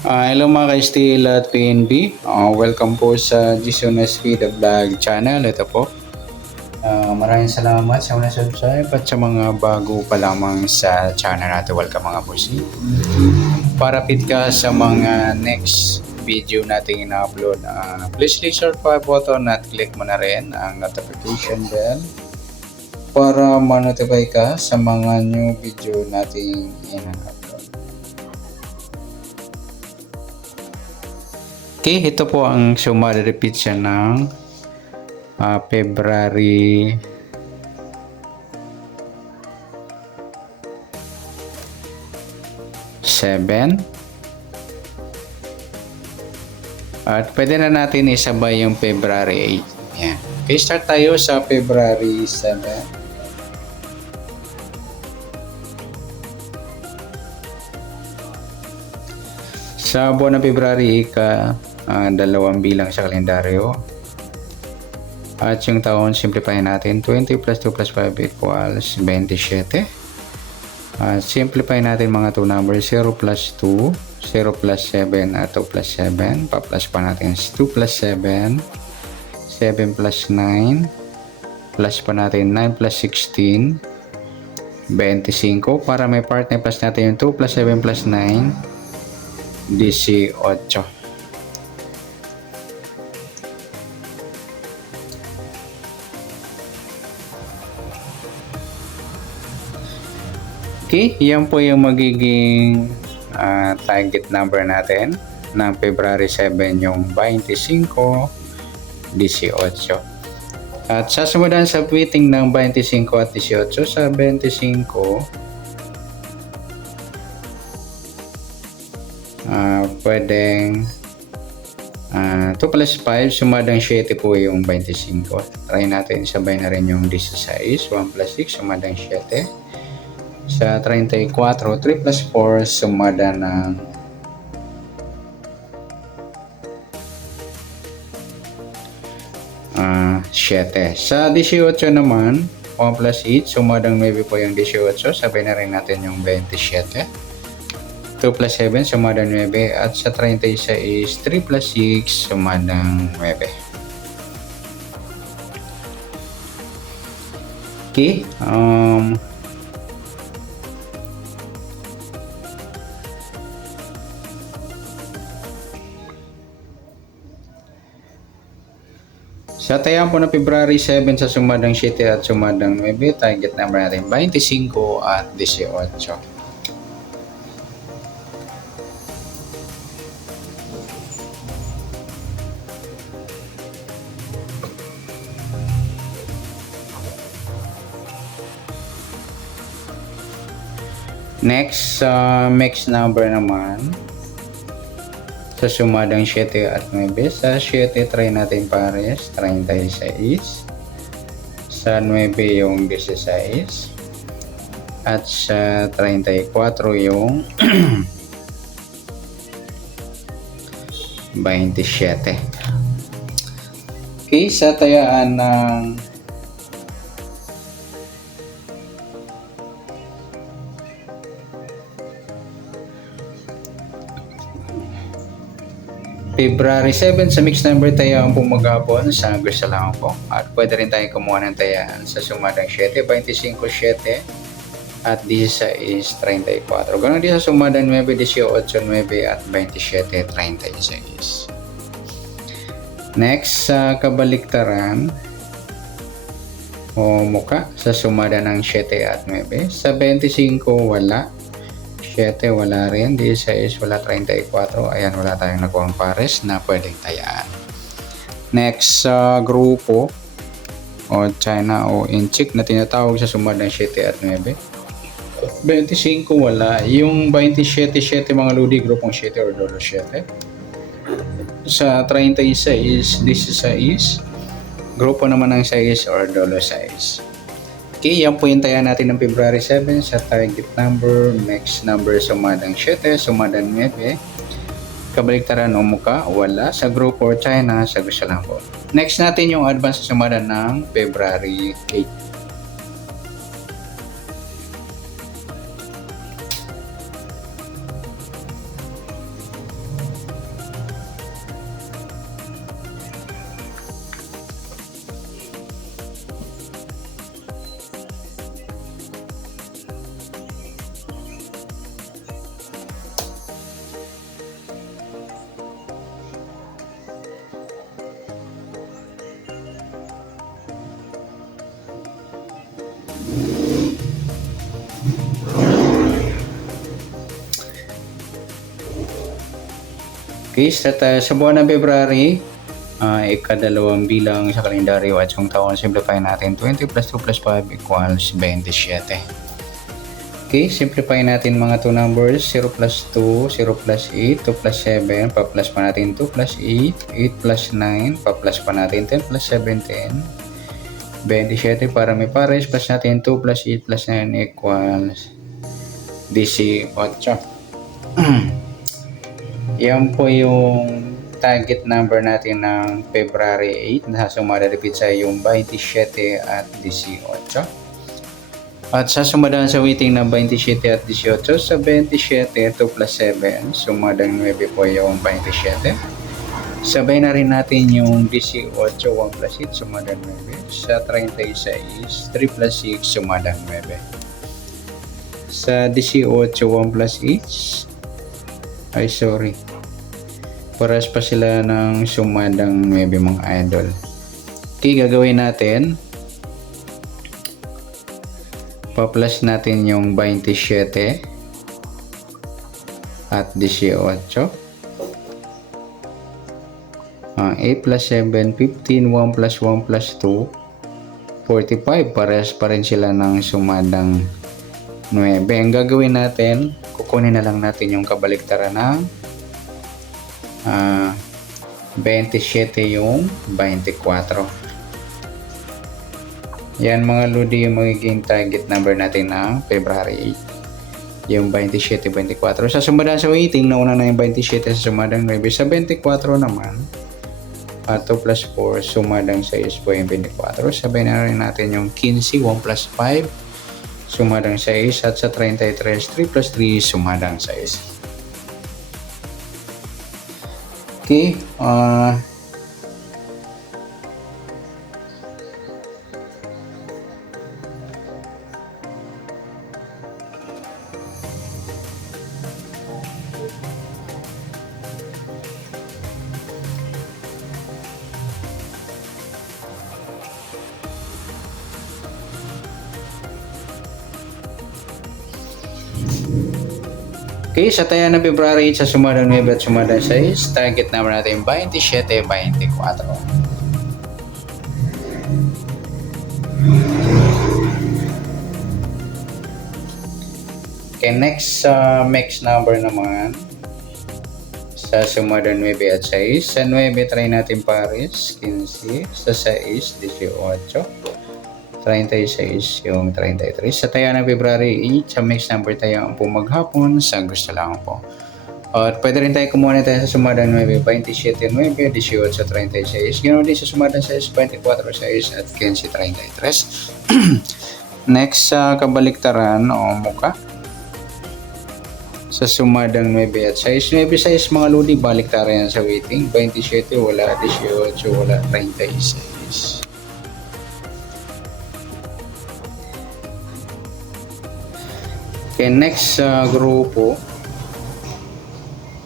Hello mga ka-Steel at PNB. Welcome po sa Jason SV The Vlog channel. Ito po. Maraming salamat sa mga subscribe at sa mga bago pa lamang sa channel natin. Welcome mga pusi. Para fit ka sa mga next video natin ina-upload, please click subscribe button at click mo na rin ang notification bell para ma-notify ka sa mga new video natin ina-upload. Okay, ito po ang summary repeat siya ng February 7. At pwede na natin isabay yung February 8. Yan. Okay, start tayo sa February 7. Sa buwan ng February, dalawang bilang sa kalendaryo. At yung taon, simplify natin. 20 plus 2 plus 5 equals 27. Simplify natin mga 2 numbers. 0 plus 2, 0 plus 7 at 2 plus 7. Pa-plus pa natin 2 plus 7, 7 plus 9. Plus pa natin 9 plus 16, 25. Para may part na plus natin yung 2 plus 7 plus 9. 18. Okay, yan po yung magiging target number natin ng February 7, yung 25, 18. At sasundan sa tweeting ng 25 at 18, sa 25, pwedeng 2 plus 5, sumadang 7 po yung 25. Try natin, sabay na rin yung 16. 1 plus 6, sumadang 7. Sa 34, 3 plus 4, sumada ng 7. Sa 18 naman, 1 plus 8, sumadang 9 po yung 18. Sabay na rin natin yung 27. 2 plus 7, sumadang 9. At sa 36, 3 plus 6, sumadang 9. Okay. Sa tayang po na February 7 sa sumadang 7 at sumadang 9, target number natin 25 at 18. Next, mixed number naman. Sa sumadang 7 at 9. Sa 7, try natin pares, 36. Sa 9 yung 16. At sa 34 yung 27. Okay, sa tayaan ng February 7 sa mixed number tayaan po maghapon sa gusto lang po. At pwede rin tayo kumuha ng tayaan sa sumadang 7, 25, 7 at 16, 34. Ganon din sa sumadang 9, 18, 9 at 27, 36. Next, sa kabaliktaran o muka sa sumada ng 7 at 9. Sa 25 wala. 7 wala rin, 16 wala, 34. Ayan, wala tayong nakuhang pares na pwedeng tayaan. Next, sa grupo o China o inchik na tinatawag sa sumada ng 7 at 9. 25 wala. Yung 27, 7 mga ludi, grupong 7 or dolo 7. Sa 36, 16. Grupo naman ng 6 or dolo 6. Okay, yan po yung taya natin ng February 7 sa target number, next number sumadang 7, sumadang 9. Kabaliktaran o muka, wala. Sa group or China, sa gusto lang po. Next natin yung advance sa sumadang ng February 8. Okay, sa buwan ng February, ikadalawang bilang sa kalendaryo at yung taon, simplify natin. 20 plus 2 plus 5 equals 27. Okay, simplify natin mga 2 numbers. 0 plus 2, 0 plus 8, 2 plus 7, pa-plus pa natin 2 plus 8, 8 plus 9, pa-plus pa natin 10 plus 17, 27 para may pares, plus natin 2 plus 8 plus 9 equals 18. Yan po yung target number natin ng February 8 na sumarepit sa yung 27 at 18. At sa sumadaan sa weighting ng 27 at 18, sa 27, 2 plus 7, sumadang 9 po yung 27. Sabay na rin natin yung 18, 1 plus 8, sumadang 9. Sa 36, 3 plus 6, sumadang 9. Sa 18, 1 plus 8, ay sorry, paras pa sila ng sumadang 9 mga idol. Okay, gagawin natin, pa-plus natin yung 27 at 18. 8 plus 7, 15, 1 plus 1 plus 2, 45. Parehas pa rin sila ng sumadang 9. Ang gagawin natin, kukunin na lang natin yung kabaliktaran ng 27 yung 24. Yan mga lodi yung magiging target number natin ng February 8. Yung 27, 24. Sa sumadang sa weighting, nauna na yung 27 sa sumadang 9. Sa 24 naman, 2 plus 4, sumadang 6 po yung 24. Sabay na rin natin yung 15, 1 plus 5, sumadang 6. At sa 33, 3 plus 3, sumadang 6. Okay. Okay, sa taya ng February 8 sa sumadang 9 at sumadang 6, target number natin 27, 24. Okay, next number naman sa sumadang 9 at 6. Sa 9, try natin pares, 15. Sa 6, 18. 36 yung 33. Sa taya ng February 8, sa mixed number tayo ang po maghapon sa gusto lang po. At pwede rin tayo kumuha tayo sa sumadang 9, 27, 9, 18, 36. Ganoon din sa sumadang 6, 24, 6 at 15, 33. Next sa kabaliktaran o muka. Sa sumadang 9 at 6. 9, 6 mga lodi, baliktaran yan sa weighting. 27, wala 18, wala 36. Okay, next grupo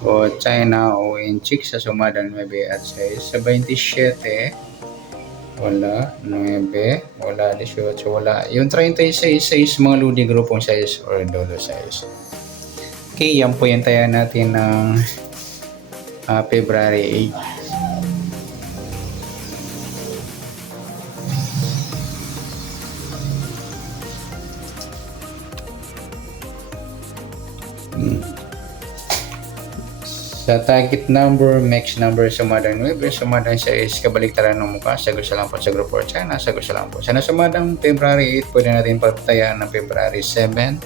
o China o Inchik sa sumadang 9 at 6. Sa 27, wala, 9, wala, 18, wala. Yung 36, 6 mga ludi grupong 6 or dolo 6. Okay, yan po yung taya natin ng February 8. Sa target number, mix number, sumadang 9, sumadang 6, kabaliktaran ng mukha, sagot sa lang po sa group for China, sagot sa lang po. Sa sumadang February 8, pwede natin pagtayaan ng February 7,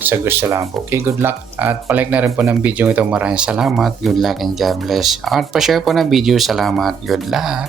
sagot sa lang po. Okay, good luck at palike na rin po ng video ito. Maraming salamat, good luck and God bless. At pa-share po ng video, salamat, good luck.